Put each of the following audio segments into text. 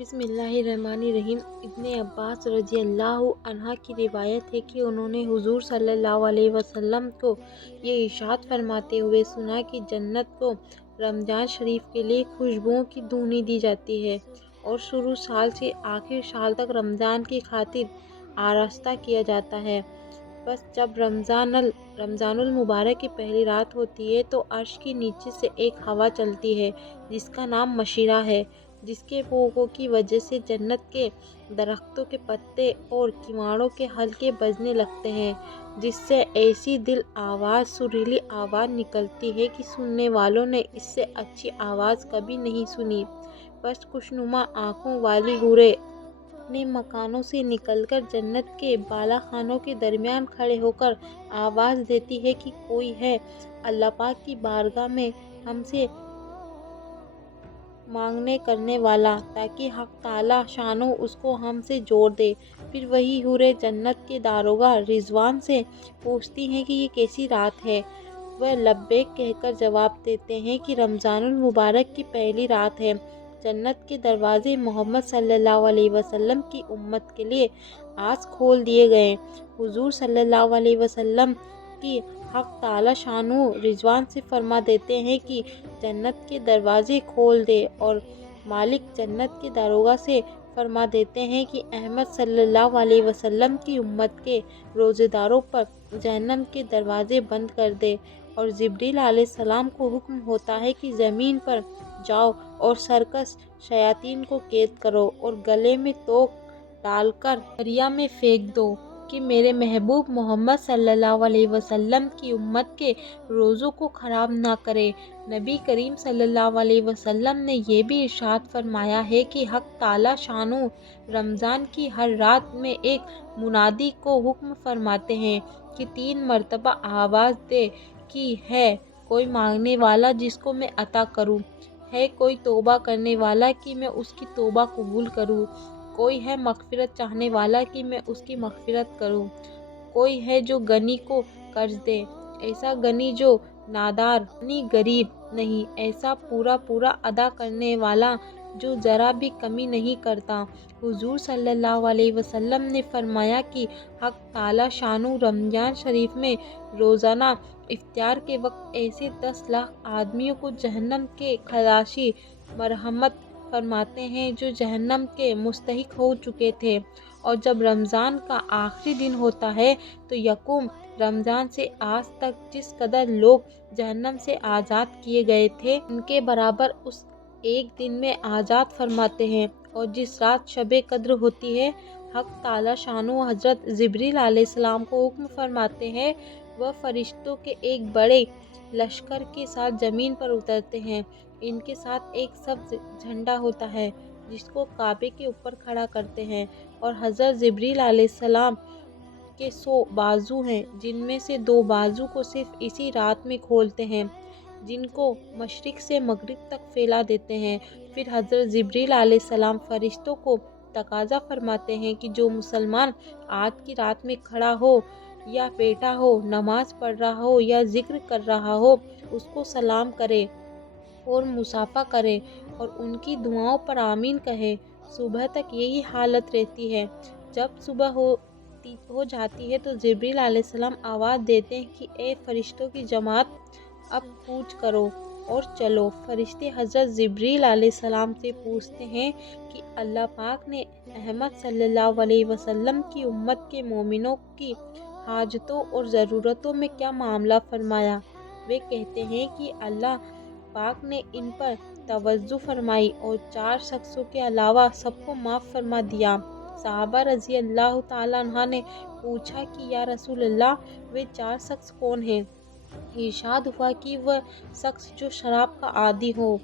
بسم اللہ الرحمن الرحیم۔ ابن عباس رضی اللہ عنہ کی روایت ہے کہ انہوں نے حضور صلی اللہ علیہ وسلم کو یہ ارشاد فرماتے ہوئے سنا کہ جنت کو رمضان شریف کے لیے خوشبوؤں کی دھونی دی جاتی ہے اور شروع سال سے آخر سال تک رمضان کی خاطر آراستہ کیا جاتا ہے۔ بس جب رمضان المبارک کی پہلی رات ہوتی ہے تو عرش کے نیچے سے ایک ہوا چلتی ہے جس کا نام مشیرہ ہے، جس کے بوگوں کی وجہ سے جنت کے درختوں کے پتے اور کیڑوں کے حلقے بجنے لگتے ہیں، جس سے ایسی دل آواز سریلی آواز نکلتی ہے کہ سننے والوں نے اس سے اچھی آواز کبھی نہیں سنی۔ بس خوشنما آنکھوں والی حوریں اپنے مکانوں سے نکل کر جنت کے بالا خانوں کے درمیان کھڑے ہو کر آواز دیتی ہے کہ کوئی ہے اللہ پاک کی بارگاہ میں ہم سے مانگنے کرنے والا، تاکہ حق تعالیٰ شانہ اس کو ہم سے جوڑ دے۔ پھر وہی حوریں جنت کے داروغہ رضوان سے پوچھتی ہیں کہ یہ کیسی رات ہے؟ وہ لبیک کہہ کر جواب دیتے ہیں کہ رمضان المبارک کی پہلی رات ہے۔ جنت کے دروازے محمد صلی اللہ علیہ وسلم کی امت کے لیے آج کھول دیے گئے۔ حضور صلی اللہ علیہ وسلم کی حق تعالیٰ شانہ رضوان سے فرما دیتے ہیں کہ جنت کے دروازے کھول دے، اور مالک جنت کے داروغہ سے فرما دیتے ہیں کہ احمد صلی اللہ علیہ وسلم کی امت کے روزے داروں پر جہنم کے دروازے بند کر دے، اور جبریل علیہ السلام کو حکم ہوتا ہے کہ زمین پر جاؤ اور سرکش شیاطین کو قید کرو اور گلے میں توق ڈال کر دریا میں پھینک دو کہ میرے محبوب محمد صلی اللہ علیہ وسلم کی امت کے روزوں کو خراب نہ کرے۔ نبی کریم صلی اللہ علیہ وسلم نے یہ بھی ارشاد فرمایا ہے کہ حق تعالیٰ شانہ رمضان کی ہر رات میں ایک منادی کو حکم فرماتے ہیں کہ 3 مرتبہ آواز دے کہ ہے کوئی مانگنے والا جس کو میں عطا کروں، ہے کوئی توبہ کرنے والا کہ میں اس کی توبہ قبول کروں، کوئی ہے مغفرت چاہنے والا کہ میں اس کی مغفرت کروں، کوئی ہے جو غنی کو قرض دے، ایسا غنی جو نادار یعنی غریب نہیں، ایسا پورا ادا کرنے والا جو ذرا بھی کمی نہیں کرتا۔ حضور صلی اللہ علیہ وسلم نے فرمایا کہ حق تعالیٰ شانہ رمضان شریف میں روزانہ افطار کے وقت ایسے 10 لاکھ آدمیوں کو جہنم کے خلاصی مرحمت فرماتے ہیں جو جہنم کے مستحق ہو چکے تھے، اور جب رمضان کا آخری دن ہوتا ہے تو یکم رمضان سے آج تک جس قدر لوگ جہنم سے آزاد کیے گئے تھے ان کے برابر اس ایک دن میں آزاد فرماتے ہیں۔ اور جس رات شب قدر ہوتی ہے، حق تعالیٰ شانہ حضرت جبریل علیہ السلام کو حکم فرماتے ہیں، وہ فرشتوں کے ایک بڑے لشکر کے ساتھ زمین پر اترتے ہیں۔ ان کے ساتھ ایک سبز جھنڈا ہوتا ہے جس کو کعبے کے اوپر کھڑا کرتے ہیں، اور حضرت جبریل علیہ السلام کے 100 بازو ہیں جن میں سے 2 بازو کو صرف اسی رات میں کھولتے ہیں، جن کو مشرق سے مغرب تک پھیلا دیتے ہیں۔ پھر حضرت جبریل علیہ السلام فرشتوں کو تقاضا فرماتے ہیں کہ جو مسلمان آج کی رات میں کھڑا ہو یا بیٹھا ہو، نماز پڑھ رہا ہو یا ذکر کر رہا ہو، اس کو سلام کرے اور مصافحہ کرے اور ان کی دعاؤں پر آمین کہے۔ صبح تک یہی حالت رہتی ہے۔ جب صبح ہو جاتی ہے تو جبریل علیہ السلام آواز دیتے ہیں کہ اے فرشتوں کی جماعت، اب کوچ کرو اور چلو۔ فرشتے حضرت جبریل علیہ السلام سے پوچھتے ہیں کہ اللہ پاک نے احمد صلی اللہ علیہ وسلم کی امت کے مومنوں کی حاجتوں اور ضرورتوں میں کیا معاملہ فرمایا؟ وہ کہتے ہیں کہ اللہ پاک نے ان پر توجہ فرمائی اور 4 شخصوں کے علاوہ سب کو معاف فرما دیا۔ صحابہ رضی اللہ تعالیٰ عنہ نے پوچھا کہ یا رسول اللہ، وہ 4 شخص کون ہیں؟ ارشاد ہوا کہ وہ شخص جو شراب کا عادی ہو،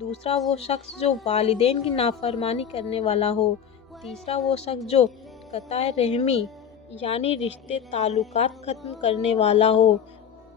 دوسرا وہ شخص جو والدین کی نافرمانی کرنے والا ہو، تیسرا وہ شخص جو قطع رحمی یعنی رشتے تعلقات ختم کرنے والا ہو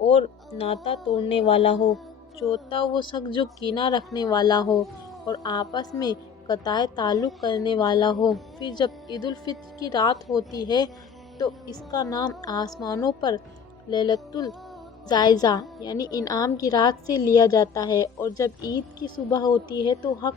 اور ناتا توڑنے والا ہو، چوتھا وہ شخص جو کینہ رکھنے والا ہو اور آپس میں قطع تعلق کرنے والا ہو۔ پھر جب عید الفطر کی رات ہوتی ہے تو اس کا نام آسمانوں پر لیلۃ الجائزہ یعنی انعام کی رات سے لیا جاتا ہے، اور جب عید کی صبح ہوتی ہے تو حق